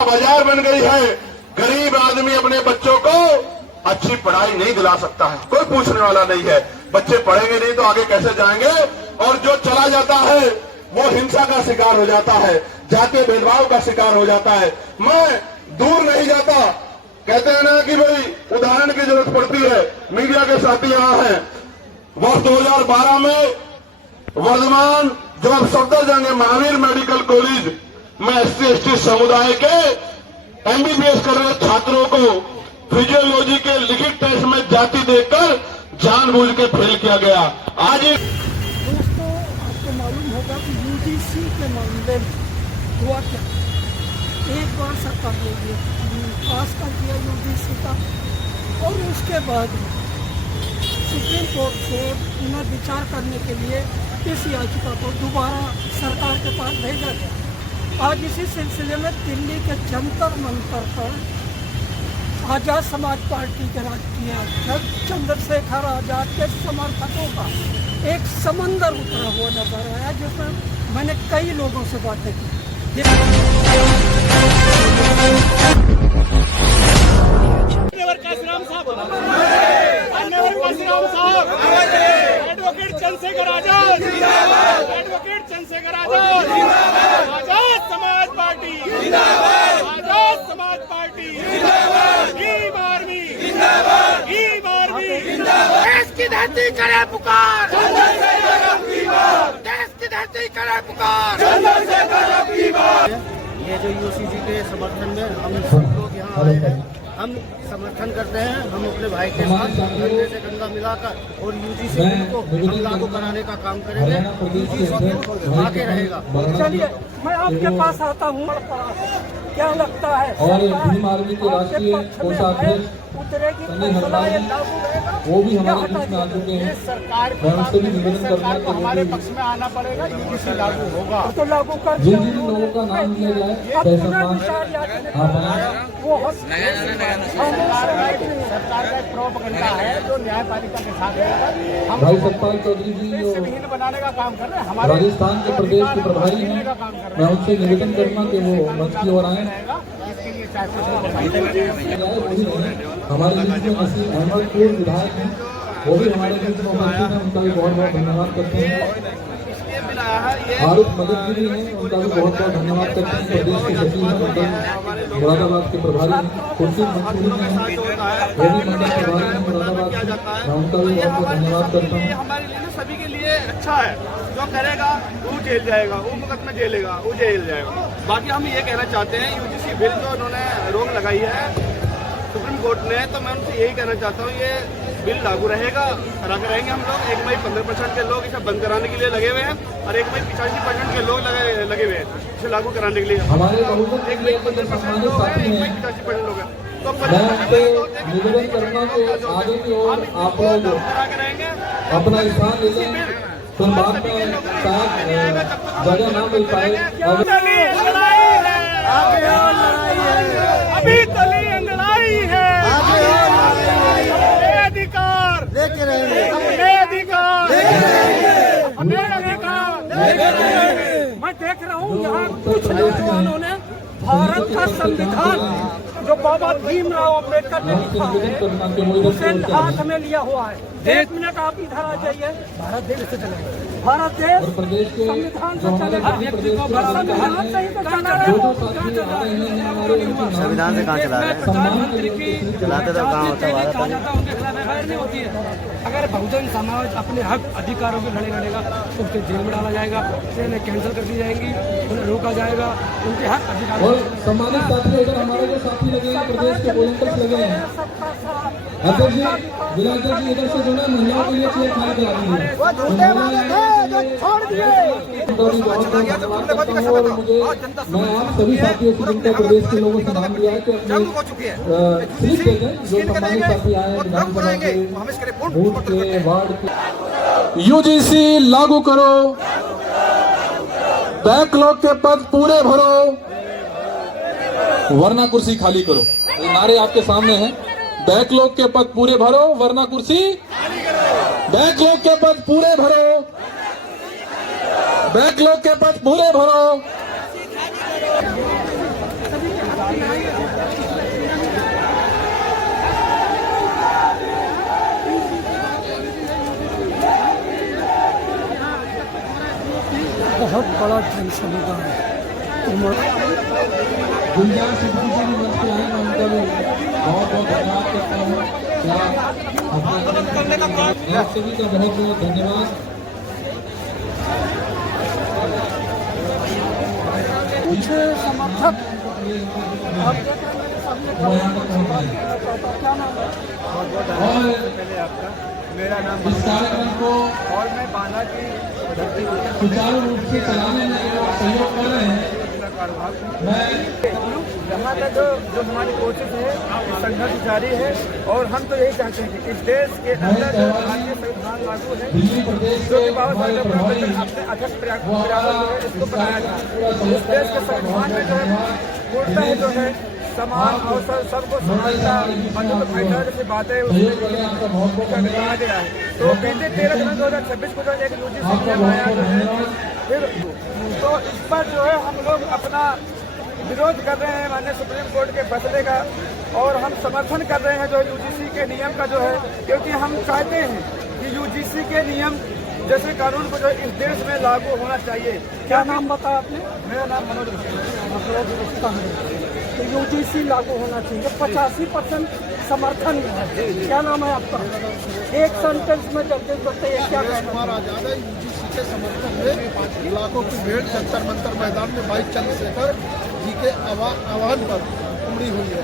बाजार बन गई है। गरीब आदमी अपने बच्चों को अच्छी पढ़ाई नहीं दिला सकता है, कोई पूछने वाला नहीं है। बच्चे पढ़ेंगे नहीं तो आगे कैसे जाएंगे। और जो चला जाता है वो हिंसा का शिकार हो जाता है, जातीय भेदभाव का शिकार हो जाता है। मैं दूर नहीं जाता, कहते हैं ना कि भाई उदाहरण की जरूरत पड़ती है। मीडिया के साथी यहाँ हैं। वर्ष 2012 में वर्धमान जब आप सफदरजंग महावीर मेडिकल कॉलेज में SC/ST समुदाय के MBBS कर रहे छात्रों को फिजियोलॉजी के लिखित टेस्ट में जाति देखकर जानबूझ के फेल किया गया। आज दोस्तों, आपको मालूम होगा कि UGC के मामले में हुआ क्या। एक बार सरकार ने पास कर दिया UGC का, और उसके बाद सुप्रीम कोर्ट को पुनर्विचार करने के लिए इस याचिका को दोबारा सरकार के पास भेजा गया। आज इसी सिलसिले में दिल्ली के जंतर मंतर पर आज़ाद समाज पार्टी के राष्ट्रीय अध्यक्ष चंद्रशेखर आज़ाद के समर्थकों का एक समंदर उतरा हुआ नजर आया, जिसमें मैंने कई लोगों से बातें की। Advocate Chandrashekhar Azad, advocate Chandrashekhar Azad, Azad Samaj party, Azad Samaj party, Bhim army, Bhim army, देश की धरती करे पुकार, देश की धरती करे पुकार। ये जो UGC के समर्थन में हम सब लोग यहाँ आए हैं, हम समर्थन करते हैं। हम अपने भाई के साथ गंगे से गंगा मिलाकर और UGC बिल को हम लागू कराने का काम करेंगे। UGC बिल आगे रहेगा। चलिए, मैं आपके पास आता हूँ। क्या लगता है और भीम आर्मी के राष्ट्रीय कोषाध्यक्ष वो भी हमारे बीच में आ चुके हैं। सरकार मैं उनसे भी निवेदन करूँगा कि हमारे पक्ष में आना पड़ेगा, UGC लागू होगा। तो लागू कर जिन जिन लोगों का नाम लिया जाए जय सम्मान वो सरकार का एक प्रोपगंडा है जो न्यायपालिका के साथ है। हम भाई सतपाल चौधरी जी जो विहीन बनाने का काम कर रहे हैं। हमारे राजस्थान के प्रदेश के प्रभारी हैं, मैं उनसे निवेदन करूँगा कि वो मंच की ओर आए। इसके लिए शासन हमारे बीच में नसीर अहमद पूर्व विधायक हैं, वो भी हमारे बीच में उपस्थित हैं, उनका भी बहुत बहुत धन्यवाद करते हैं। आरुफ मदद जी भी हैं, उनका भी बहुत बहुत धन्यवाद करते हैं। प्रदेश के सचिव हैं, मंडल मुरादाबाद के प्रभारी हैं। खुर्शीद मंसूरी हैं, वो भी मंडल प्रभारी हैं मुरादाबाद के, मैं उनका भी बहुत बहुत धन्यवाद करता हूँ। हमारे लिए सभी के लिए अच्छा है। जो करेगा वो जेल जाएगा, वो मुकदमा झेलेगा, वो जेल जाएगा। बाकी हम ये कहना चाहते हैं, UGC बिल जो उन्होंने रोक लगाई है सुप्रीम कोर्ट ने, तो मैं उनसे यही कहना चाहता हूँ ये बिल लागू रहेगा, करा कर रहेंगे हम लोग। 1 मई 15% के लोग इसे बंद कराने के लिए लगे हुए हैं और 1 मई 85% के लोग लगे हुए हैं इसे लागू कराने के लिए। हमारे बहुजन 1 मई 15% लोग हैं, 1 मई 85% लोग हैं। तो मैं उनसे निवेदन करूँगा कि आगे की ओर आप लोग अपना स्थान ले लें, फिर बाद में शायद जगह ना मिल पाए। अभी तली लड़ाई है, अधिकार लेके रहेंगे, अपने अधिकार, अपने अधिकार। मैं देख रहा हूँ यहाँ कुछ नौजवानों ने भारत का संविधान जो बाबा भीमराव अम्बेडकर ने लिखा है उसे हाथ में लिया हुआ है। 1 मिनट आप इधर आ जाइए। भारत देश से चलेगा, भारत देश संविधान से चलेगा, संविधान से ही तो चल रहा है। संविधान से कहाँ चला रहे हैं? प्रधानमंत्री की चलाते तो कहाँ होता है? कहा जाता है उनके खिलाफ FIR नहीं होती है। अगर बहुजन समाज अपने हक अधिकारों के लड़ेगा तो उसके जेल में डाला जाएगा, ट्रेनें कैंसिल कर दी जाएंगी, उन्हें रोका जाएगा, उनके हक अधिकार। और सम्मानित साथी इधर हमारे जो साथी लगे हैं, प्रदेश के वॉलंटियर्स लगे हैं, अध्यक्ष जी, जिलाध्यक्ष जी इधर से जो है महिलाओं के लिए चेयर खाली करा दी है। बहुत बहुत धन्यवाद करता हूँ। और मुझे मैं आप सभी साथियों से जिनका प्रदेश के लोगों से नाम दिया है कि अपने स्लिप दे दें, जो सम्मानित साथी आए हैं विधानसभा के बूथ के वार्ड के। UGC लागू करो, बैकलॉग के पद पूरे भरो, वरना कुर्सी खाली करो। ये नारे आपके सामने हैं। बैकलॉग के पद पूरे भरो, वरना कुर्सी, बैकलॉग के पद पूरे भरो, बैकलॉग के पद पूरे भरो। बड़ा जन समुदाय है। गुलजार सिद्धू जी भी मंच पे आए, मैं उनका भी बहुत बहुत धन्यवाद करता हूँ। क्या आप सभी का बहुत बहुत धन्यवाद। कुछ समर्थक आप देख रहे हैं सामने खड़े हैं, क्या नाम है? पहले आपका, मेरा नाम इस कार्यक्रम को और मैं बाना की सुचारू रूप से चलाने में सहयोग कर रहे हैं। मैं यहाँ का जो हमारी कोशिश है, संघर्ष जारी है और हम तो यही चाहते हैं कि इस देश के अंदर जो भारतीय संविधान लागू है, दिल्ली प्रदेश जो के कि बाबा हमारे साहेब प्रभारी अम्बेडकर अपने अध्यक्ष प्रयासों जो है इसको बनाया था। इस देश के संविधान में जो है पूर्णतः है जो है समान अवसर, सबको समानता और जो भाईचारा जैसी बातें उसमें लिखा गया है। तो बीते 13 जनवरी 2026 को जो एक यूजीसी नियम आया जो है, फिर तो इस पर जो है हम लोग अपना विरोध कर रहे हैं माननीय सुप्रीम कोर्ट के फैसले का, और हम समर्थन कर रहे हैं जो यूजीसी के नियम का जो है, क्योंकि हम चाहते हैं कि यूजीसी के नियम जैसे कानून को जो इस देश में लागू होना चाहिए। क्या नाम बताया आपने? मेरा नाम मनोज मतलब तो यूजीसी लागू होना चाहिए, 85% समर्थन है। क्या नाम है आपका? एक सेंटेंस में जल्दी बताइए क्या कहना। कुमार आजाद है। यूजीसी के समर्थन में लाखों की भीड़ जंतर मंतर मैदान में बाइक चंद्रशेखर जी के आह्वान पर उमड़ी हुई है।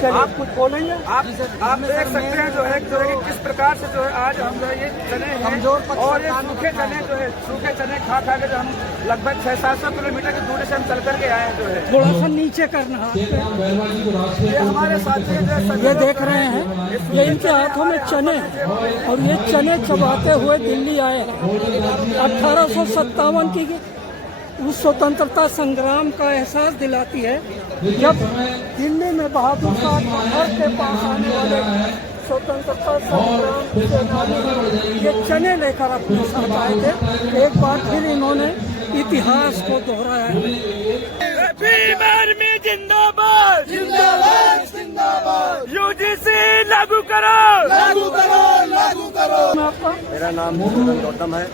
आप कुछ बोलेंगे? आप देख सकते हैं जो है कि किस प्रकार से जो है आज हम जो ये चने हैं और ये सूखे चने खा के जो हम लगभग 600-700 किलोमीटर की दूरी से हम चल करके आए हैं जो है। थोड़ा सा नीचे करना। ये हमारे साथी ये देख रहे हैं, ये इनके हाथों में चने हैं और ये चने चबाते हुए दिल्ली आए हैं। 1857 की उस स्वतंत्रता संग्राम का एहसास दिलाती है जब दिल्ली में बहादुर शाह घर के पास आने वाले स्वतंत्रता संग्राम सेनानी ये चने लेकर अपने साथ आए थे। एक बार फिर इन्होंने इतिहास को दोहराया। जिंदाबाद जिंदाबाद जिंदाबाद, यूजीसी लागू करो लागू करो लागू करो। मेरा नाम मधुसूदन गौतम है।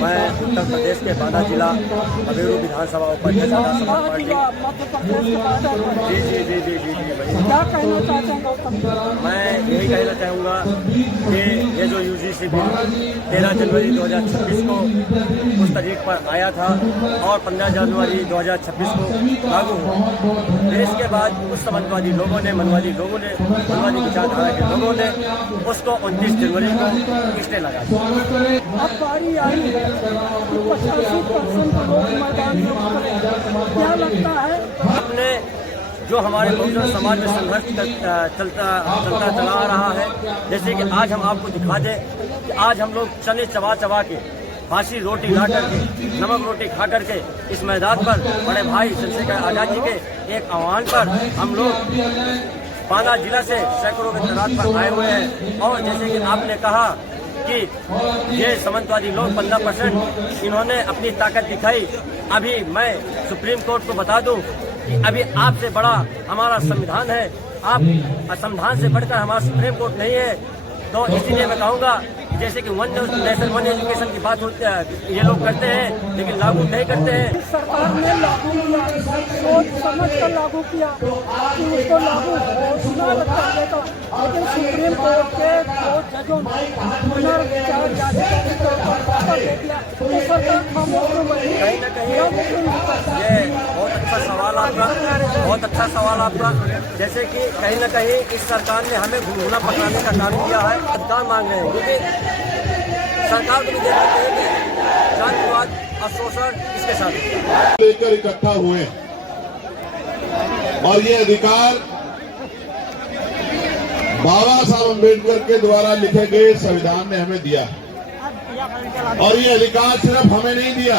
मैं उत्तर प्रदेश के बांदा जिला अबेरू विधानसभा उपाध्यक्ष समाज पार्टी। जी क्या कहना चाहते हैं गौतम? मैं यही कहना चाहूँगा कि ये जो यूजीसी बिल 13 जनवरी 2026 को उस तारीख पर आया था और 15 जनवरी 2026 को लागू हुआ। फिर इसके बाद उस समाजवादी लोगों ने मनवादी विचारधारा के लोगों ने उसको 29 जनवरी को स्टे लगा दिया। अब बारी आई है 85% लोग मैदान में उतरे। क्या लगता है अपने जो हमारे बहुजन समाज में संघर्ष चलता चला आ रहा है, जैसे कि आज हम आपको दिखा दें कि आज हम लोग चने चबा के फांसी रोटी ला करके नमक रोटी खा करके इस मैदान पर बड़े भाई चंद्रशेखर आजाद जी के एक आह्वान पर हम लोग बांदा जिला से सैकड़ों के तादाद पर आए हुए हैं। और जैसे कि आपने कहा कि ये सामंतवादी लोग 15% इन्होंने अपनी ताकत दिखाई। अभी मैं सुप्रीम कोर्ट को बता दूं कि अभी आपसे बड़ा हमारा संविधान है, आप संविधान से बढ़कर हमारा सुप्रीम कोर्ट नहीं है। तो इसीलिए मैं कहूँगा जैसे कि वन नेशन वन एजुकेशन की बात होती है, ये लोग करते हैं लेकिन लागू नहीं करते हैं। सरकार ने लागू किया, सोच समझ कर लागू किया कि उसको लागू घोषणा करेगा, लेकिन सुप्रीम कोर्ट के 2 जजों ने पुनर्विचार याचिका दे दिया तो सरकार खामोश हो गई। कहीं न कहीं ये बहुत अच्छा सवाल आपका, जैसे कि कहीं न कहीं इस सरकार ने हमें घूमना पकड़ाने का काम किया है। अधिकार मांग रहे हैं क्योंकि सरकार को भी देखना चाहिए कि जातिवाद और शोषण इसके साथ लेकर इकट्ठा हुए और ये अधिकार बाबा साहब अम्बेडकर के द्वारा लिखे गए संविधान ने हमें दिया। और ये अधिकार सिर्फ हमें नहीं दिया,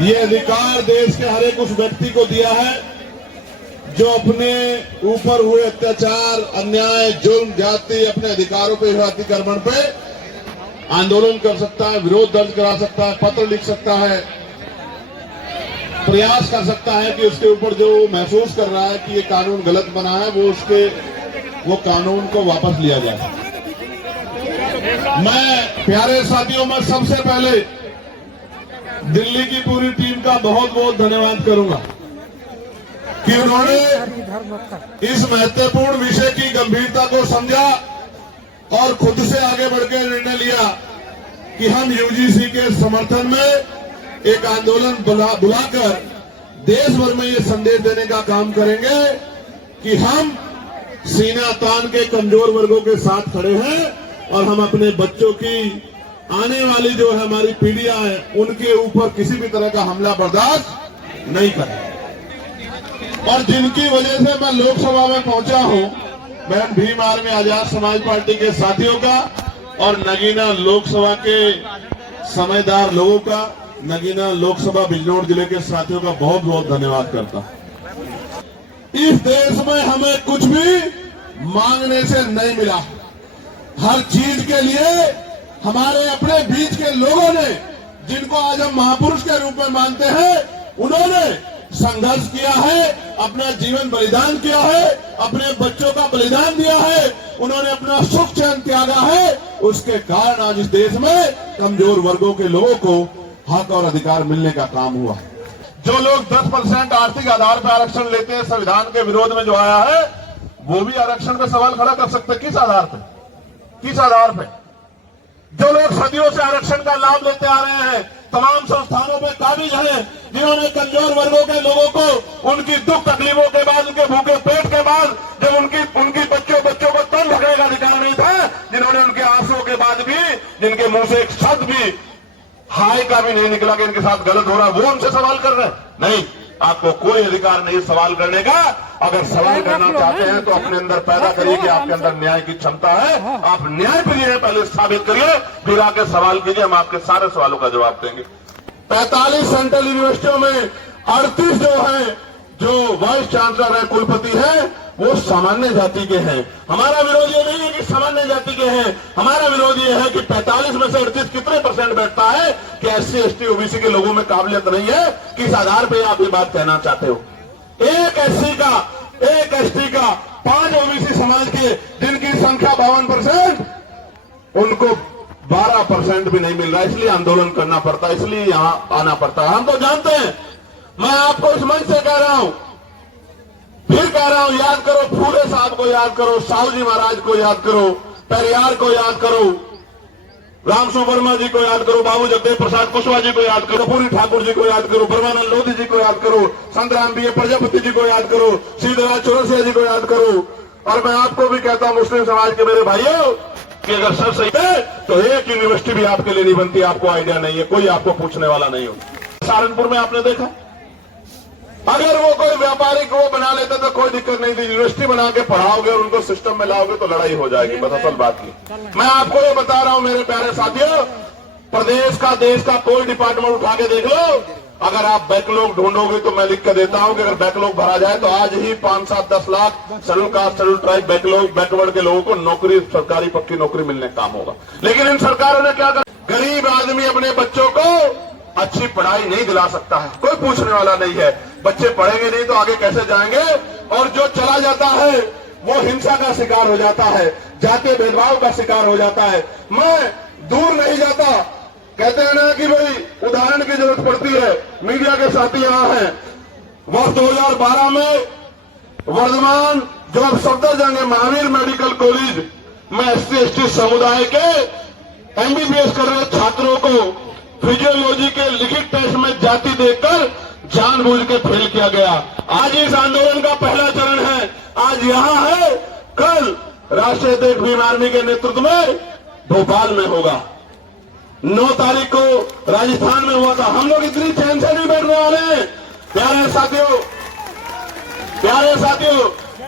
ये अधिकार देश के हर एक उस व्यक्ति को दिया है जो अपने ऊपर हुए अत्याचार, अन्याय, जुल्म, जाति, अपने अधिकारों पे अतिक्रमण पे आंदोलन कर सकता है, विरोध दर्ज करा सकता है, पत्र लिख सकता है, प्रयास कर सकता है कि उसके ऊपर जो महसूस कर रहा है कि ये कानून गलत बना है वो कानून को वापस लिया जाए। मैं प्यारे साथियों में सबसे पहले दिल्ली की पूरी टीम का बहुत बहुत धन्यवाद करूंगा कि उन्होंने इस महत्वपूर्ण विषय की गंभीरता को समझा और खुद से आगे बढ़कर निर्णय लिया कि हम यूजीसी के समर्थन में एक आंदोलन बुलाकर देश भर में ये संदेश देने का काम करेंगे कि हम सीना तान के कमजोर वर्गों के साथ खड़े हैं और हम अपने बच्चों की आने वाली जो है हमारी पीढ़ियां है उनके ऊपर किसी भी तरह का हमला बर्दाश्त नहीं करें। और जिनकी वजह से मैं लोकसभा में पहुंचा हूं, बहन भीम आर्मी आजाद समाज पार्टी के साथियों का और नगीना लोकसभा के समझदार लोगों का, नगीना लोकसभा बिजनौर जिले के साथियों का बहुत बहुत धन्यवाद करता हूं। इस देश में हमें कुछ भी मांगने से नहीं मिला। हर चीज के लिए हमारे अपने बीच के लोगों ने, जिनको आज हम महापुरुष के रूप में मानते हैं, उन्होंने संघर्ष किया है, अपना जीवन बलिदान किया है, अपने बच्चों का बलिदान दिया है, उन्होंने अपना सुख चैन त्यागा है। उसके कारण आज इस देश में कमजोर वर्गों के लोगों को हक और अधिकार मिलने का काम हुआ। जो लोग 10% आर्थिक आधार पर आरक्षण लेते हैं, संविधान के विरोध में जो आया है, वो भी आरक्षण पे सवाल खड़ा कर सकते हैं। किस आधार पे? किस आधार पे? जो लोग सदियों से आरक्षण का लाभ लेते आ रहे हैं, तमाम संस्थानों पे काबिज हैं, जिन्होंने कमजोर वर्गों के लोगों को उनकी दुख तकलीफों के बाद, उनके भूखे पेट के बाद, जब उनकी बच्चों को तन ढकने का अधिकार नहीं था, जिन्होंने उनके आंसुओं के बाद भी, जिनके मुंह से एक शब्द भी हाय का भी नहीं निकला कि इनके साथ गलत हो रहा है, वो उनसे सवाल कर रहे हैं। नहीं, आपको कोई अधिकार नहीं सवाल करने का। अगर सवाल करना चाहते हैं तो अपने अंदर पैदा करिए कि आपके अंदर न्याय की क्षमता है, आप न्याय प्रिय हैं, पहले स्थापित करिए, फिर आके सवाल कीजिए, हम आपके सारे सवालों का जवाब देंगे। 45 सेंट्रल यूनिवर्सिटियों में 38 जो है, जो वाइस चांसलर है, कुलपति है, वो सामान्य जाति के हैं। हमारा विरोध ये नहीं है कि सामान्य जाति के हैं, हमारा विरोध ये है कि 45 में से 38 कितने परसेंट बैठता है कि SC ST OBC के लोगों में काबिलियत नहीं है। किस आधार पे आप ये बात कहना चाहते हो? एक SC का, एक ST का, 5 OBC समाज के, जिनकी संख्या 52%, उनको 12% भी नहीं मिल रहा, इसलिए आंदोलन करना पड़ता है, इसलिए यहां आना पड़ता है। हम तो जानते हैं, मैं आपको इस मंच से कह रहा हूं, फिर कह रहा हूं, याद करो फूले साहब को, याद करो साहू जी महाराज को, याद करो पेरियार को, याद करो रामसु वर्मा जी को, याद करो बाबू जगदेव प्रसाद कुशवाहा जी को, याद करो पूरी ठाकुर जी को, याद करो ब्रह्मानंद लोधी जी को, याद करो संतराम BA प्रजापति जी को, याद करो सीधराज चौरसिया जी को, याद करो। और मैं आपको भी कहता हूं, मुस्लिम समाज के मेरे भाइयों, कि अगर सब सही है तो एक यूनिवर्सिटी भी आपके लिए नहीं बनती। आपको आइडिया नहीं है, कोई आपको पूछने वाला नहीं हो। सहारनपुर में आपने देखा, अगर वो कोई व्यापारिक वो बना लेते तो कोई दिक्कत नहीं थी। यूनिवर्सिटी बना के पढ़ाओगे और उनको सिस्टम में लाओगे तो लड़ाई हो जाएगी। बस असल बात की मैं आपको ये बता रहा हूं मेरे प्यारे साथियों, प्रदेश का, देश का कोई डिपार्टमेंट उठा के देख लो, अगर आप बैकलॉग ढूंढोगे तो मैं लिख कर देता हूं कि अगर बैकलॉग भरा जाए तो आज ही 5, 7, 10 lakh schedule caste, schedule tribe, backlog, backward के लोगों को नौकरी, सरकारी पक्की नौकरी मिलने का काम होगा। लेकिन इन सरकारों ने क्या करा? गरीब आदमी अपने बच्चों को अच्छी पढ़ाई नहीं दिला सकता है, कोई पूछने वाला नहीं है। बच्चे पढ़ेंगे नहीं तो आगे कैसे जाएंगे? और जो चला जाता है वो हिंसा का शिकार हो जाता है, जातीय भेदभाव का शिकार हो जाता है। मैं दूर नहीं जाता, कहते हैं ना कि भाई उदाहरण की जरूरत पड़ती है। मीडिया के साथी यहाँ हैं, वर्ष 2012 में वर्धमान जो अब सफदरजंग महावीर मेडिकल कॉलेज में SC ST समुदाय के MBBS कर रहे छात्रों को फिजियोलॉजी के लिखित टेस्ट में जाति देखकर जानबूझ के फेल किया गया। आज इस आंदोलन का पहला चरण है, आज यहां है, कल राष्ट्रीय अध्यक्ष भीम आर्मी के नेतृत्व में भोपाल में होगा। 9 तारीख को राजस्थान में हुआ था। हम लोग इतनी चैन से नहीं बैठने वाले हैं। प्यारे साथियों,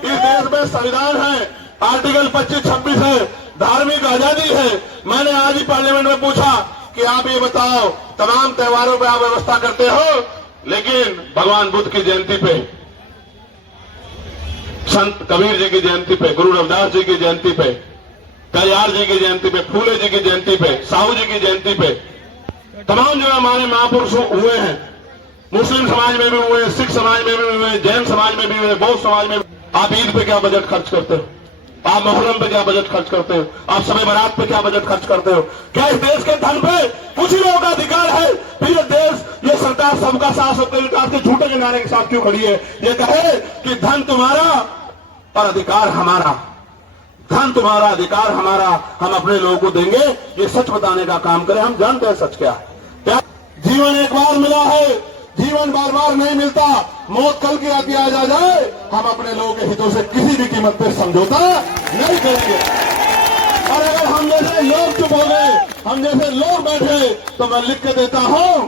इस देश में संविधान है, आर्टिकल 25-26 है, धार्मिक आजादी है। मैंने आज ही पार्लियामेंट में पूछा कि आप ये बताओ, तमाम त्योहारों पे आप व्यवस्था करते हो, लेकिन भगवान बुद्ध की जयंती पे, संत कबीर जी की जयंती पे, गुरु रविदास जी की जयंती पे, कलियार जी की जयंती पे, फूले जी की जयंती पे, साहू जी की जयंती पे, तमाम जो हमारे महापुरुष हुए हैं, मुस्लिम समाज में भी हुए, सिख समाज में भी हुए, जैन समाज में भी हुए, बौद्ध समाज में भी, आप ईद पे क्या बजट खर्च करते हो? आप मुहर्रम पे क्या बजट खर्च करते हो? आप शब बारात पे क्या बजट खर्च करते हो? क्या इस देश के धन पे कुछ ही लोगों का अधिकार है? फिर ये देश, ये सरकार सबका साथ सबका विकास के झूठे के नारे के साथ क्यों खड़ी है? ये कहे कि धन तुम्हारा और अधिकार हमारा, धन तुम्हारा अधिकार हमारा, हम अपने लोगों को देंगे, ये सच बताने का काम करें। हम जानते हैं सच क्या है। क्या जीवन एक बार मिला है, जीवन बार बार नहीं मिलता। मौत कल की रात आ जाए, हम अपने लोगों के हितों से किसी भी कीमत पे समझौता नहीं करेंगे। और अगर हम जैसे लोग चुप हो गए, हम जैसे लोग बैठे, तो मैं लिख के देता हूं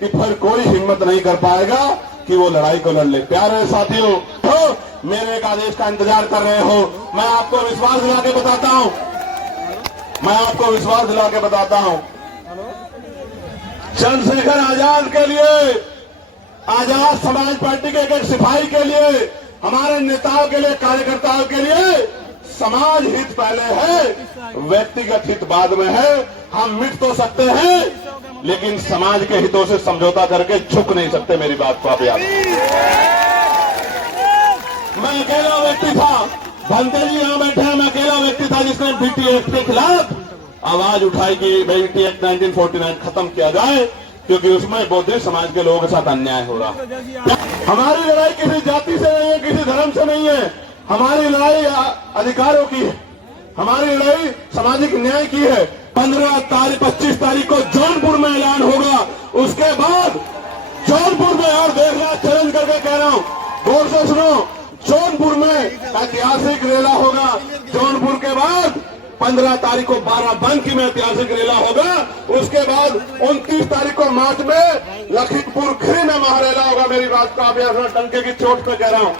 कि फिर कोई हिम्मत नहीं कर पाएगा कि वो लड़ाई को लड़ ले। प्यारे साथियों, तो मेरे एक आदेश का इंतजार कर रहे हो। मैं आपको विश्वास दिला के बताता हूं, मैं आपको विश्वास दिला के बताता हूं, चंद्रशेखर आजाद के लिए, आजाद समाज पार्टी के एक सिपाही के लिए, हमारे नेताओं के लिए, कार्यकर्ताओं के लिए समाज हित पहले है, व्यक्तिगत हित बाद में है। हम मिट तो सकते हैं, लेकिन समाज के हितों से समझौता करके झुक नहीं सकते। मेरी बात को आप याद रखिए। मैं अकेला व्यक्ति था, भंते जी यहां बैठे हैं, मैं अकेला व्यक्ति था जिसने BT एक्ट के खिलाफ आवाज उठाई कि BT एक्ट 1949 खत्म किया जाए, क्योंकि उसमें बौद्धिक समाज के लोगों के साथ अन्याय हो रहा। हमारी लड़ाई किसी जाति से नहीं है, किसी धर्म से नहीं है, हमारी लड़ाई अधिकारों की है, हमारी लड़ाई सामाजिक न्याय की है। 25 तारीख को जौनपुर में ऐलान होगा, उसके बाद जौनपुर में, और देखना चैलेंज करके कह रहा हूं, गौर से सुनो, जौनपुर में ऐतिहासिक रेला होगा। जौनपुर के बाद 15 तारीख को बाराबंकी में ऐतिहासिक रेला होगा। उसके बाद 29 तारीख को मार्च में लखीमपुर खीरी में महारेला होगा। मेरी बात को आप यहाँ डंके की चोट पे कह रहा हूं।